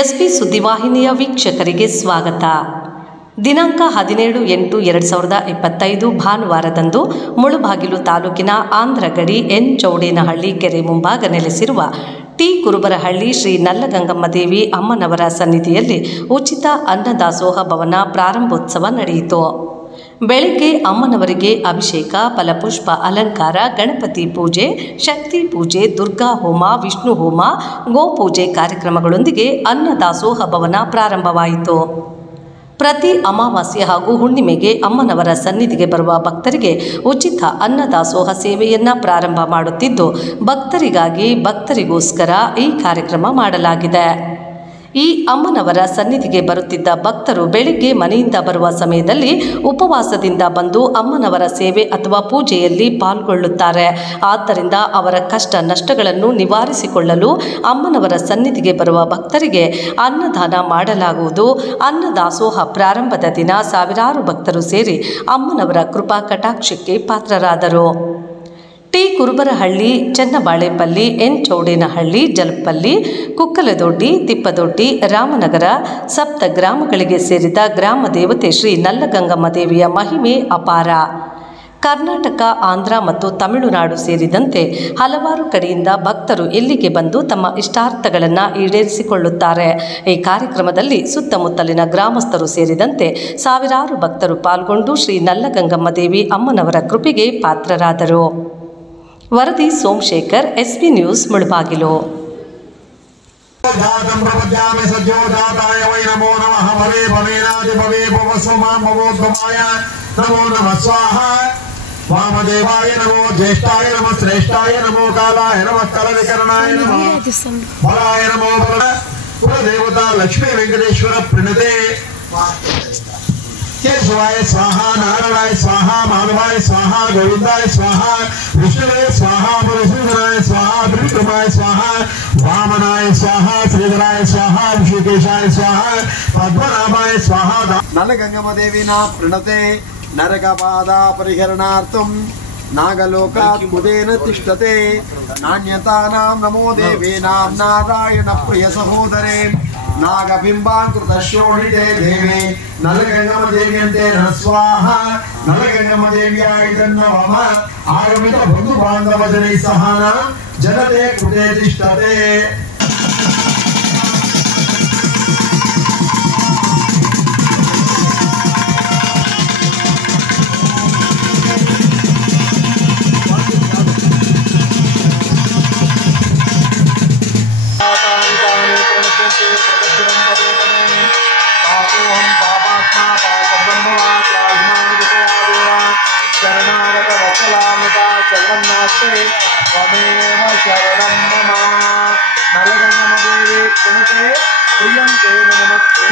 SP ಸುದ್ದಿವಾಹಿನಿಯ ವೀಕ್ಷಕರಿಗೆ ಸ್ವಾಗತ. ದಿನಾಂಕ 17/8/2025 ಭಾನುವಾರದಂದು ಮುಳಬಾಗಿಲು ತಾಲೂಕಿನ ಆಂಧ್ರಗಡಿ ಎನ್ ಚೌಡೇನಹಳ್ಳಿ ಕೆರೆ ಮುಂಭಾಗ ನೆಲೆಸಿರುವ ಟಿ ಕುರುಬರಹಳ್ಳಿ ಶ್ರೀ ನಲ್ಲಗಂಗಮ್ಮ ದೇವಿ ಅಮ್ಮನವರ ಸನ್ನಿಧಿಯಲ್ಲಿ ಉಚಿತ ಅನ್ನದಾಸೋಹ ಭವನ ಪ್ರಾರಂಭೋತ್ಸವ ನಡೆಯಿತು. ಬೆಳಿಗ್ಗೆ ಅಮ್ಮನವರಿಗೆ ಅಭಿಷೇಕ, ಫಲಪುಷ್ಪ ಅಲಂಕಾರ, ಗಣಪತಿ ಪೂಜೆ, ಶಕ್ತಿ ಪೂಜೆ, ದುರ್ಗಾ ಹೋಮ, ವಿಷ್ಣು ಹೋಮ, ಗೋಪೂಜೆ ಕಾರ್ಯಕ್ರಮಗಳೊಂದಿಗೆ ಅನ್ನದಾಸೋಹ ಭವನ ಪ್ರಾರಂಭವಾಯಿತು. ಪ್ರತಿ ಅಮಾವಾಸ್ಯೆ ಹಾಗೂ ಹುಣ್ಣಿಮೆಗೆ ಅಮ್ಮನವರ ಸನ್ನಿಧಿಗೆ ಬರುವ ಭಕ್ತರಿಗೆ ಉಚಿತ ಅನ್ನದಾಸೋಹ ಸೇವೆಯನ್ನು ಪ್ರಾರಂಭ ಮಾಡುತ್ತಿದ್ದು, ಭಕ್ತರಿಗೋಸ್ಕರ ಈ ಕಾರ್ಯಕ್ರಮ ಮಾಡಲಾಗಿದೆ. ಈ ಅಮ್ಮನವರ ಸನ್ನಿಧಿಗೆ ಬರುತ್ತಿದ್ದ ಭಕ್ತರು ಬೆಳಿಗ್ಗೆ ಮನೆಯಿಂದ ಬರುವ ಸಮಯದಲ್ಲಿ ಉಪವಾಸದಿಂದ ಬಂದು ಅಮ್ಮನವರ ಸೇವೆ ಅಥವಾ ಪೂಜೆಯಲ್ಲಿ ಪಾಲ್ಗೊಳ್ಳುತ್ತಾರೆ. ಆದ್ದರಿಂದ ಅವರ ಕಷ್ಟ ನಷ್ಟಗಳನ್ನು ನಿವಾರಿಸಿಕೊಳ್ಳಲು ಅಮ್ಮನವರ ಸನ್ನಿಧಿಗೆ ಬರುವ ಭಕ್ತರಿಗೆ ಅನ್ನದಾನ ಮಾಡಲಾಗುವುದು. ಅನ್ನದಾಸೋಹ ಪ್ರಾರಂಭದ ದಿನ ಸಾವಿರಾರು ಭಕ್ತರು ಸೇರಿ ಅಮ್ಮನವರ ಕೃಪಾ ಕಟಾಕ್ಷಕ್ಕೆ ಪಾತ್ರರಾದರು. ಟಿ ಕುರುಬರಹಳ್ಳಿ, ಚನ್ನಬಾಳೆಪಲ್ಲಿ, ಎನ್ ಚೌಡೇನಹಳ್ಳಿ, ಜಲಪಲ್ಲಿ, ಕುಕ್ಕಲದೊಡ್ಡಿ, ತಿಪ್ಪದೊಡ್ಡಿ, ರಾಮನಗರ ಸಪ್ತ ಗ್ರಾಮಗಳಿಗೆ ಸೇರಿದ ಗ್ರಾಮ ದೇವತೆ ಶ್ರೀ ನಲ್ಲಗಂಗಮ್ಮ ದೇವಿಯ ಮಹಿಮೆ ಅಪಾರ. ಕರ್ನಾಟಕ, ಆಂಧ್ರ ಮತ್ತು ತಮಿಳುನಾಡು ಸೇರಿದಂತೆ ಹಲವಾರು ಕಡೆಯಿಂದ ಭಕ್ತರು ಇಲ್ಲಿಗೆ ಬಂದು ತಮ್ಮ ಇಷ್ಟಾರ್ಥಗಳನ್ನು ಈಡೇರಿಸಿಕೊಳ್ಳುತ್ತಾರೆ. ಈ ಕಾರ್ಯಕ್ರಮದಲ್ಲಿ ಸುತ್ತಮುತ್ತಲಿನ ಗ್ರಾಮಸ್ಥರು ಸೇರಿದಂತೆ ಸಾವಿರಾರು ಭಕ್ತರು ಪಾಲ್ಗೊಂಡು ಶ್ರೀ ನಲ್ಲಗಂಗಮ್ಮ ದೇವಿ ಅಮ್ಮನವರ ಕೃಪೆಗೆ ಪಾತ್ರರಾದರು. ವರದಿ ಸೋಮಶೇಖರ್, ಎಸ್ಪಿ ನ್ಯೂಸ್, ಮುಳಬಾಗಿಲು. वामदेवाय नमो, ज्येष्ठाय नमो, श्रेष्ठाय नमो, कालाय नमः, कलविकरणाय नमः, बलाय नमो, कुलदेवता लक्ष्मी वेंकटेश्वर प्रणते केशवाय स्वाहा, नारायणाय स्वाहा, माधवाय स्वाहा, गोविंदाय स्वाहा, विष्णुवे स्वाहा, मधुसूदनाय स्वाहा, त्रिविक्रमाय स्वाहा, वामनाय स्वाहा, श्रीधराय स्वाहा, ऋषिकेशाय स्वाहा, पद्मनाभाय स्वाहा. नलगंगम देवीना प्रणते नरकबाधा परिहरणार्थं नागलोकात् मुदेन तिष्ठते. नान्यतानां नमो देवीनां नारायण प्रिय सहोदरे नागबिंबांकृतशोणिते देवे नलगंगम देव्यन्ते न स्वाहा. नलगंगम देव्याय नमः. आगमित बंधु बांधव जनैः सह जनते कृते तिष्ठते. शरणागत वत्सलामिता शरणन्नास्ते त्वमेव शरणं मम. नलगंगम देवी प्रणते प्रियं ते नमस्ते.